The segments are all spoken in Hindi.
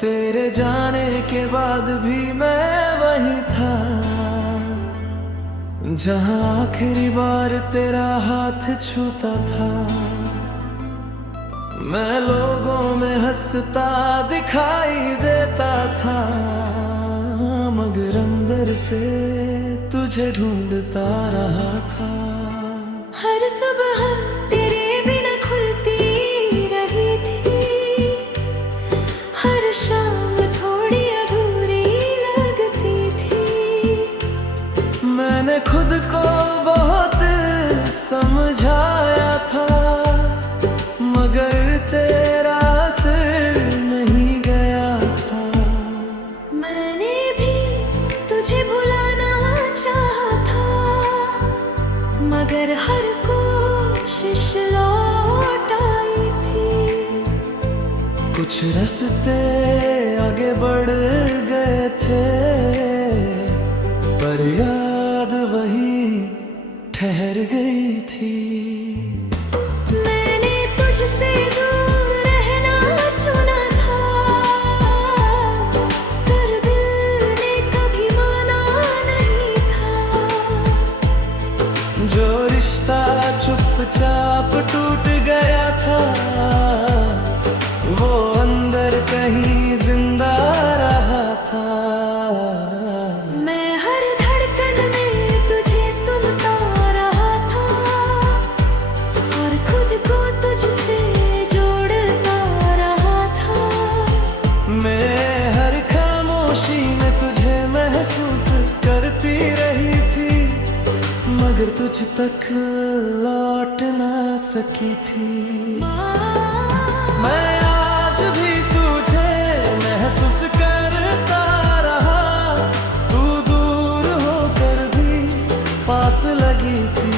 तेरे जाने के बाद भी मैं वही था जहां आखिरी बार तेरा हाथ छूता था। मैं लोगों में हंसता दिखाई देता था, मगर अंदर से तुझे ढूंढता रहा था। हर सुबह तेरे बिना खुलती रही थी, हर शाम थोड़ी अधूरी लगती थी। मैंने खुद को बहुत समझाया था, मगर तेरा असर नहीं गया था। मैंने भी तुझे भुलाना चाहा था, मगर हर कोशिश लौट आई थी। कुछ रास्ते आगे बढ़ गए थे, पर याद वही ठहर गई थी। मैंने तुझसे दूर रहना चुना था, पर दिल ने कभी माना नहीं था। जो रिश्ता चुपचाप टूट गया था, वो अंदर कहीं जिंदा रहा था। मैं हर धड़कन में तुझे सुनता रहा था, और खुद को तुझसे जोड़ता रहा था। मैं हर खामोशी में तुझे महसूस करती रही थी, मगर तुझ तक लौट ना सकी थी। मैं आज भी तुझे महसूस करता रहा, तू दूर होकर भी पास लगी थी।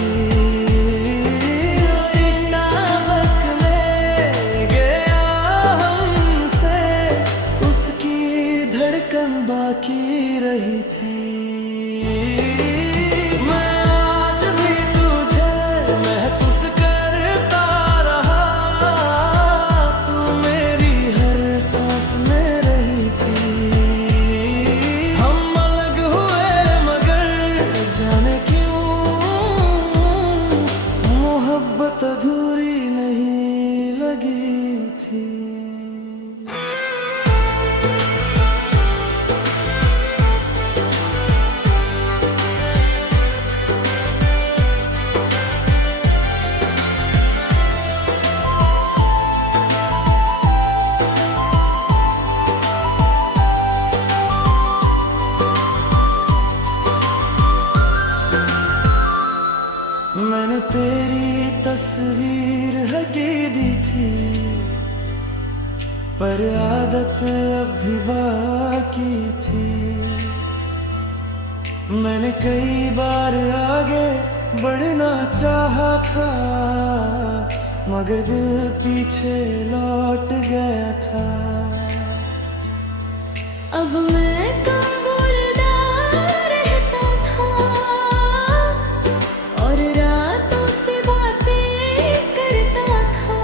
रिश्ता वक्त ले गया हमसे, उसकी धड़कन बाकी रही थी। मैं आज भी तुझे महसूस करता रहा, तू मेरी हर सांस में रही थी। हम अलग हुए मगर जाने क्यों मोहब्बत अधूरी नहीं लगी थी। मैंने तेरी तस्वीर हकी दी थी, पर आदत अब भी बाकी थी। मैंने कई बार आगे बढ़ना चाहा था, मगर दिल पीछे लौट गया था। अब मैं कम बोलता रहता था, और रातों से बातें करता था।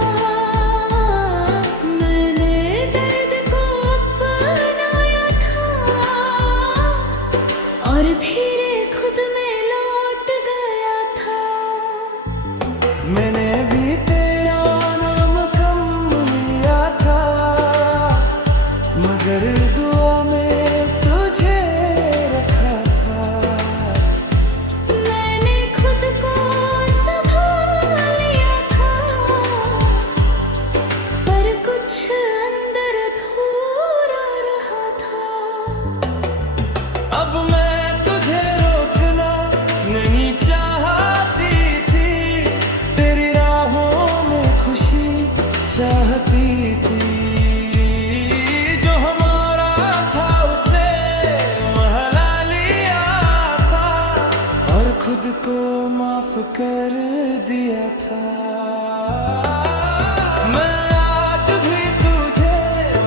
मैंने दर्द को अपनाया था, और धीरे खुद में लौट गया था। मैंने भी तेरा नाम कम लिया था, मगर दुआ में तुझे रखा था। मैंने खुद को संभाल लिया था, पर कुछ अंदर अधूरा रहा था। अब मैं तुझे रोकना नहीं चाहती थी, तेरी राहों में खुशी चाहती थी। जो हमारा था उसे महला लिया था, और खुद को माफ कर दिया था। मैं आज भी तुझे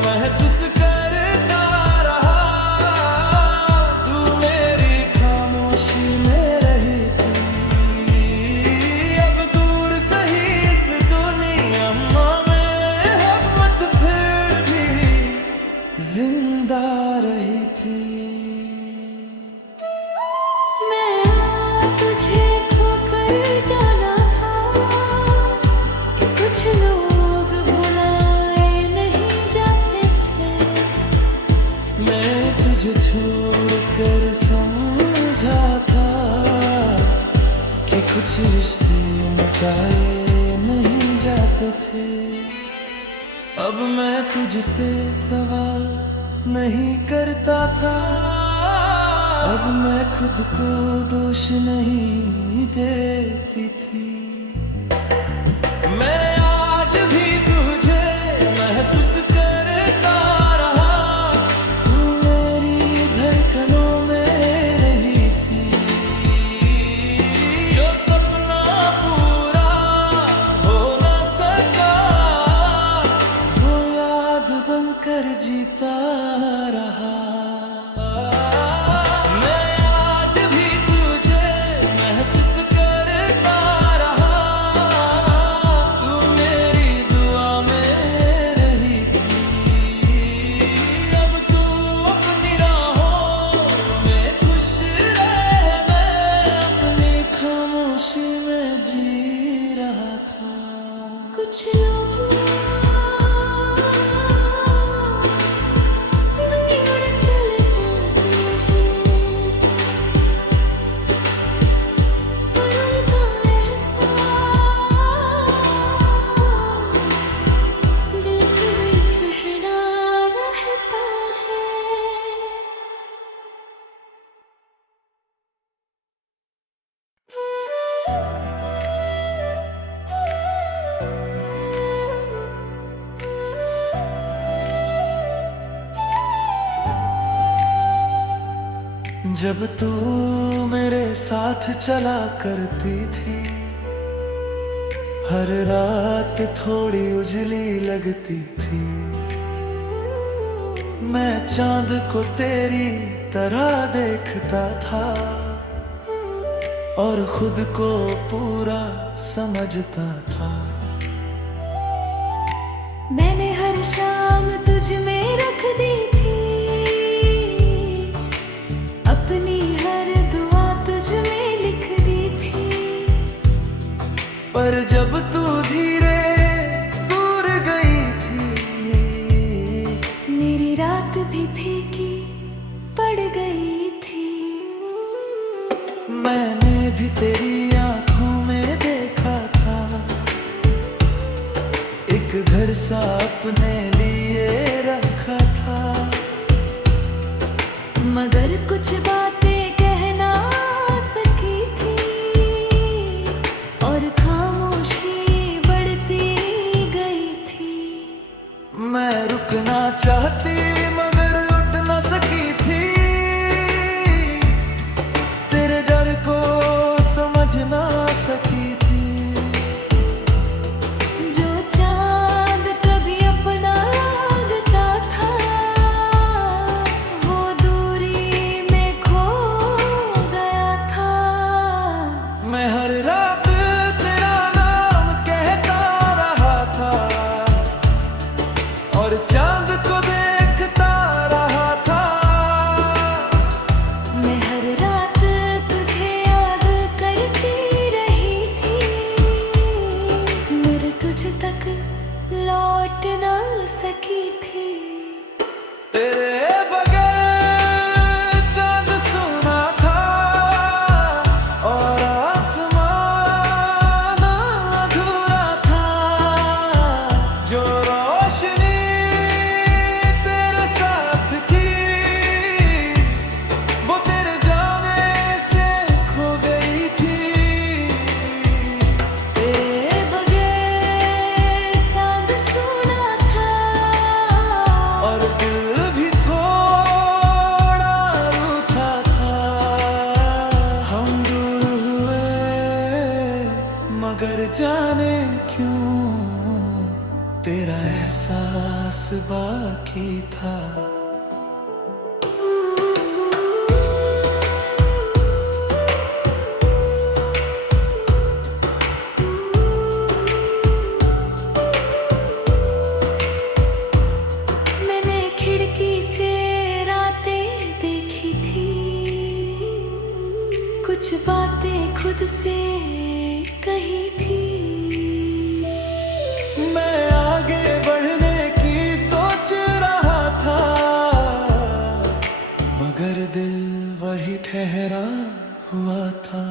महसूस करता रहा, तू मेरी खामोशी में रही थी। अब दूर सही इस दुनिया में, अब मत फिर भी जिंदा रही थी। मैं तुझे खोकर जाना था कि कुछ लोग भुलाए नहीं जाते थे। मैं तुझे छोड़कर समझा था कि कुछ रिश्ते मिटाए नहीं जाते थे। अब मैं तुझसे सवाल नहीं करता था, अब मैं खुद को दोष नहीं देती थी। मैं आज भी तुझे महसूस करता रहा, तू मेरी धड़कनों में रही थी। जो सपना पूरा हो न सका, वो याद बनकर जीता रहा। कुछ लोग उड़ चले जाते हैं, पर उनका एहसास दिल पे ठहरा रहता है। जब तू मेरे साथ चला करती थी, हर रात थोड़ी उजली लगती थी। मैं चांद को तेरी तरह देखता था और खुद को पूरा समझता था। मैंने हर शाम तुझ में रख दी थी, अपनी हर दुआ तुझ में लिख दी थी। पर जब तू धीरे दूर गई थी, मेरी रात भी फीकी पड़ गई थी। मैंने भी तेरी आंखों में देखा था एक घर सा अपने लिए रखा था। मगर कुछ बातें कह ना सकी थी और खामोशी बढ़ती गई थी। मैं रुकना चाहती मगर उठ न सकी थी, तेरे डर को समझ ना सकी थी। जो चांद कभी अपना लगता था, वो दूरी में खो गया था। मैं हर रात तेरा नाम कहता रहा था और चांद को देखता खुद से कही थी। मैं आगे बढ़ने की सोच रहा था, मगर दिल वही ठहरा हुआ था।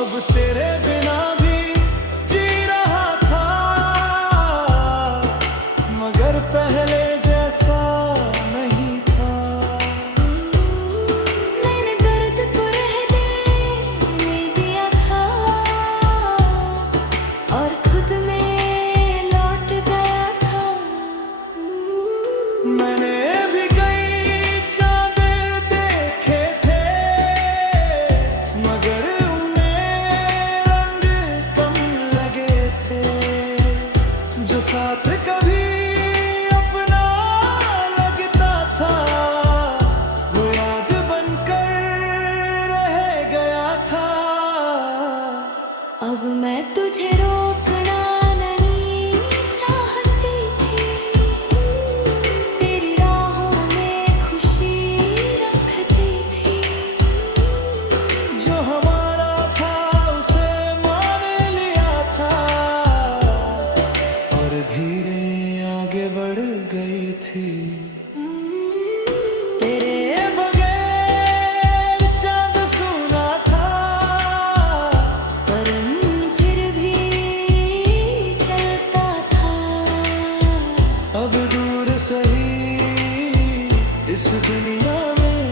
अब तेरे बिना भी जी रहा था, मगर पहले जैसा नहीं था। मैंने दर्द को रहने दिया था और खुद में लौट गया था। मैंने भी कई चाँद देखे थे, मगर जो साथ कभी अपना लगता था, वो याद बनकर रह गया था। अब मैं तुझे रोकना नहीं चाहती थी, तेरी राहों में खुशी रखती थी। जो हमारा था उसे मान लिया था, धीरे आगे बढ़ गई थी। तेरे बगैर चाँद सूना था, पर फिर भी चलता था। अब दूर सही इस दुनिया में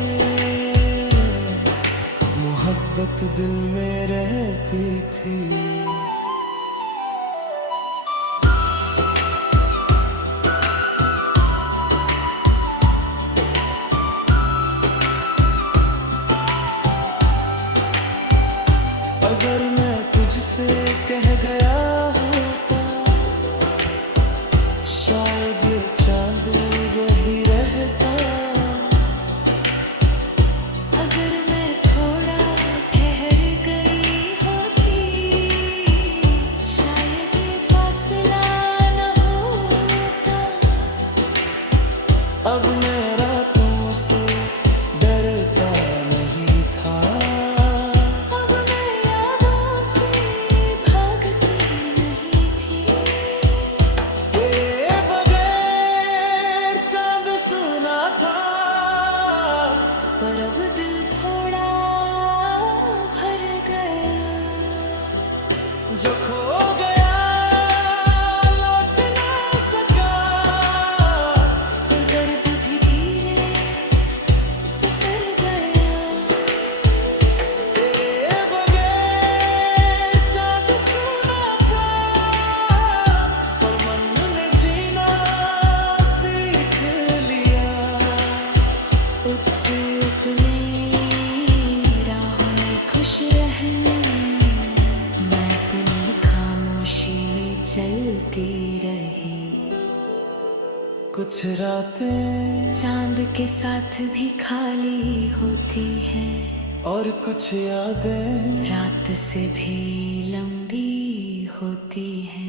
मोहब्बत दिल में रहती थी। अगर मैं तुझसे कह गया होता, शायद ये चांद वही रहता। अगर मैं थोड़ा ठहर गई होती, शायद ये फासला न होता। अब मैं रातों से डरता नहीं था, पर अब दिल थोड़ा भर गया। जो खो गया लौट ना सका, पर दर्द भी धीरे उतर गया। तेरे बगैर चाँद सूना था, पर मन ने जीना सीख लिया। अपनी राहों में खुश रहने, मैं अपनी खामोशी में चलती रही। कुछ रातें चांद के साथ भी खाली होती हैं, और कुछ यादें रात से भी लंबी होती हैं।